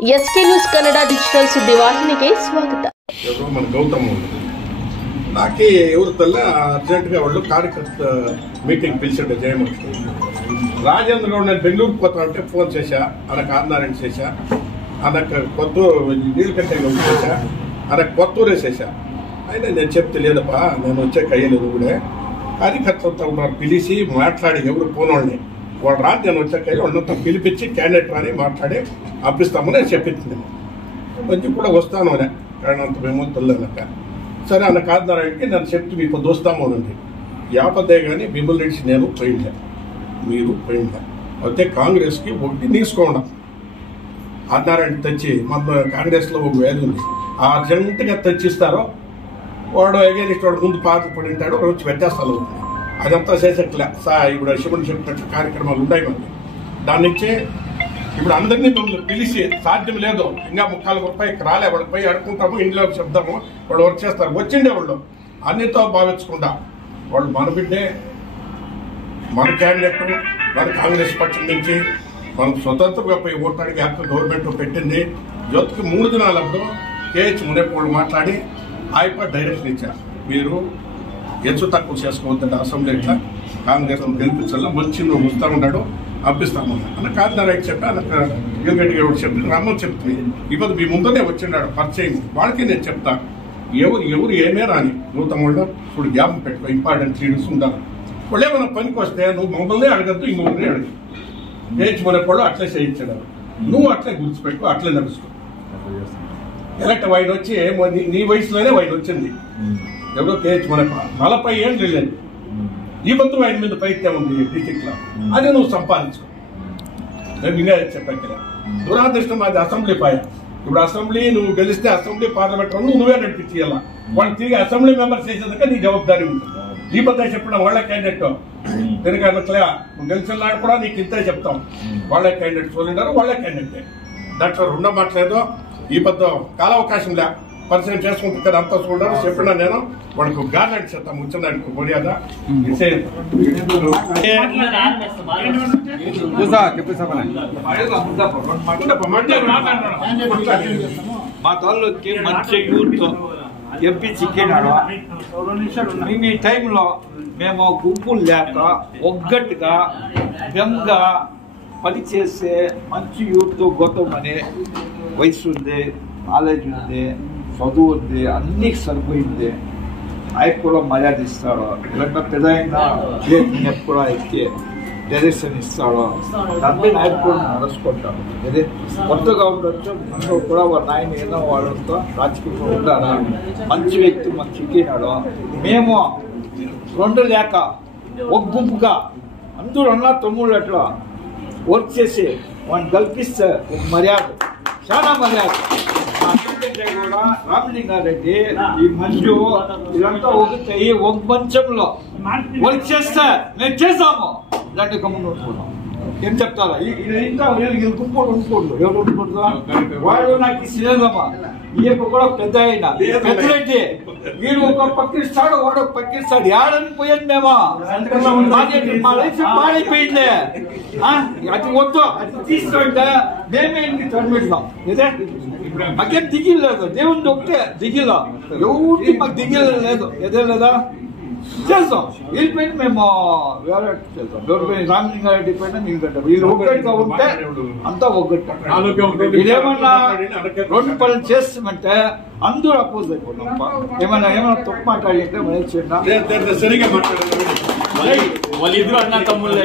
SK news Kannada digital ಸುದ್ದಿವಾಹಿನಿಗೆ ಸ್ವಾಗತ. మన గౌతమ్ నాకే ఎవరితల్ల అర్జెంటుగా వాళ్ళు కార్యకర్త మీటింగ్ పిలిచిండు జయమూర్తి రాజేంద్ర గౌడ్ నేను బెంగళూరుకు పోతా అంటే ఫోన్ చేశా అనకు ఆంధ్రారెడ్డి చేశా అనకు కొత్త నీళ్ళకంటే చేశా అనకు కొత్తూరే చేశా అయినా నేను చెప్తే లేదప్పా నేను వచ్చే కయ్యలేదు కూడా కార్యకర్తలతో ఉన్నారు పిలిచి మాట్లాడి ఎవరు పోనోళ్ళని వాళ్ళు రాదు నేను వచ్చే కయ్యి వాళ్ళంతా పిలిపించి క్యాండిడేట్ రాని మాట్లాడి అప్పిస్తామని చెప్పింది మంచి కూడా వస్తాను అనే కానీ అంత మేము తెలియదక్క సరే అన్న కాంతారాయుడికి నన్ను చెప్తూ మీకు దోస్తామోనండి యాపదే కానీ బిమల్ రెడ్డి నేను పోయిందా మీరు పోయిందా అయితే కాంగ్రెస్కి ఒకటి తీసుకోండి ఆంధ్రారెడ్డి తెచ్చి మన కాంగ్రెస్లో ఒక వ్యాధి ఉంది ఆ అర్జెంటుగా తెచ్చిస్తారో వాడు అగేనిస్ట్ వాడు ముందు పాత పడి ఉంటాడు వచ్చి వ్యత్యాసాలు అవుతుంది అదంతా చేసేట్లే ఇప్పుడు శివుని చెప్పినట్లు కార్యక్రమాలు ఉన్నాయి మనకి దాని నుంచి ఇప్పుడు అందరినీ మిమ్మల్ని పిలిచి సాధ్యం లేదు ఇంకా 30 రూపాయలకి రాలే వాళ్ళకి పోయి అడుకుంటాము ఇంట్లో చెప్తాము వాళ్ళు వర్క్ చేస్తారు వచ్చిండే వాళ్ళు అన్నితో భావించకుండా వాళ్ళు మన బిడ్డే మన క్యాండిడేట్ మన కాంగ్రెస్ పక్షం నుంచి మనం స్వతంత్రంగా పోయి ఓటాడికి హక్కు గవర్నమెంట్ పెట్టింది జ్యోతికి 3 దినాలప్పుడు కేహెచ్ మునేపోళ్ళు మాట్లాడి ఆయన డైరెక్షన్ ఇచ్చారు మీరు హెచ్చు తక్కువ చేసుకోవద్దండి అసెంబ్లీ ఇట్లా కాంగ్రెస్ గెలిపించాల మంచి నువ్వు వస్తూ ఉన్నాడు పంపిస్తామన్నా అన్న కాంతారాయుడు చెప్పి అన్న గిరిగడ్డి గౌడ్ చెప్పి రమ్మని చెప్తుంది ఇవ్వదు మీ ముందునే వచ్చిన్నాడు పరిచయం వాళ్ళకి నేను చెప్తా ఎవరు ఏమే రాని నూతన వాళ్ళు ఇప్పుడు జ్ఞాపకం పెట్టుకో ఇంపార్టెంట్ లీడర్స్ ఉండాలి వాళ్ళు ఏమైనా పనికి వస్తే నువ్వు మమ్మల్ని అడగద్దు ఇంకొకరిని అడగదు కేహెచ్ మునేపోళ్ళు అట్లే చేయించాడు నువ్వు అట్లే గుర్తుపెట్టుకో అట్లే నడుచుకో ఎలక్ట్ వైన్ వచ్చి నీ వయసులోనే వైన్ వచ్చింది ఎవరో కేహెచ్ మునేపోళ్ళు 40 ఏళ్ళు లేదు ఈ బంధువు ఆయన మీద పైత్యం ఉంది డిస్టిక్ లో అది నువ్వు సంపాదించుకో నేను ఇంకా చెప్పాను కదా దురాదృష్టం అది అసెంబ్లీ పాయ ఇప్పుడు అసెంబ్లీ నువ్వు గెలిస్తే అసెంబ్లీ పార్లమెంట్ నువ్వే నడిపించేయాల వాళ్ళు తిరిగి అసెంబ్లీ మెంబర్స్ చేసేదాకా నీ జవాబారి ఉంటుంది ఈ బద్ద చెప్పడం వాళ్ళ క్యాండిడేట్ తిరిగి అనట్లే నువ్వు గెలిచినాడు కూడా నీకు ఇంతే చెప్తాం వాళ్ళ క్యాండిడేట్ చూడండి వాళ్ళ క్యాండిడేట్ దాంట్లో రెండో మాట్లేదు ఈ బద్ద కాలావకాశం లే పరిచయం చేసుకుంటుంది కదా అంతా చూడరు చెప్పినా నేను వాళ్ళకు గార్లెంట్ చేస్తాం ముచ్చడానికి మర్యాద మా తోళ్ళకి మంచి యూత్ ఎంపీ చిక్కినాడు మేము ఈ టైంలో మేము గుంపులు లేక ఒగ్గట్టుగా బెంగా పనిచేసే మంచి యూత్ గౌతమ్ అనే వయసు ఉంది నాలెడ్జ్ ఉంది చదువు ఉంది అన్నీ సరిపోయింది ఆయన కూడా మర్యాద ఇస్తాడు ఇలాంటి పెద్ద అయినా కూడా ఎక్కి డైరెక్షన్ ఇస్తాడు దాన్ని ఆయన కూడా నడుచుకుంటాడు అదే కొత్తగా ఉండొచ్చు అందరూ కూడా వాళ్ళ ఆయన ఏదో వాళ్ళతో రాజకీయంగా ఉండాలా మంచి వ్యక్తి మంచి ఎక్కినాడు మేము 2 లేక ఒక గుంపుగా అందరూ అన్న తమ్ముళ్ళు అట్లా వర్క్ చేసి వాడిని కల్పిస్తే ఒక మర్యాద చాలా మర్యాద కూడా రామలింగారెడ్డి ఈ మంజు ఇదంతా ఒకటి ఒక మంచంలో వర్క్ చేస్తే మేము చేసాము ఇలాంటి గమ్మున ఉంటున్నాం ఏం చెప్తారా ఇంకా వీళ్ళు గుంపుడు ఉండకూడదు ఎవరు ఉండకూడదు వాడు నాకు ఇదేదమ్మా ఈ యొక్క కూడా పెద్ద అయినా పెద్దరెడ్డి వీడు ఒక పక్కిస్తాడు వాడు ఒక పక్కిస్తాడు ఏడని పోయాను మేము మా లైఫ్ పాడైపోయింది అది వద్దు అది తీసుకుంటే మేమే ఇంటికి తరమిస్తాం ఇదే మాకేం దిగిల్ లేదు దేవుని ఒకటే దిగిల ఎవరికి మాకు దిగిల్ లేదు ఎదే లేదా చేస్తాం వీళ్ళ పైన మేము వేరే చేస్తాం ఎవరి పైన రామలింగారెడ్డి పైన నీళ్ళగడ్డ వీళ్ళు ఒక్కటిగా ఉంటే అంతా ఒక్కటి ఇదేమన్నా 2 పనులు చేస్తామంటే అందరూ అపోజ్ అయిపోతాం ఏమైనా తప్పు మాట్లాడితే మనం సరిగా మాట్లాడారు వాళ్ళిద్దరు అన్న తమ్ముళ్ళు